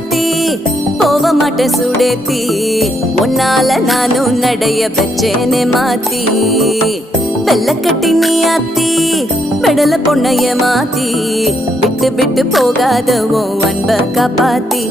மாத்தி போக மாட்டேன் சுடேத்தி உன்னால நானும் நடைய வச்சேனே மாத்தி வெள்ள கட்டி நீ ஆத்தி பெடல பொண்ணைய மாத்தி விட்டு விட்டு போகாத உன் அன்ப காப்பாத்தி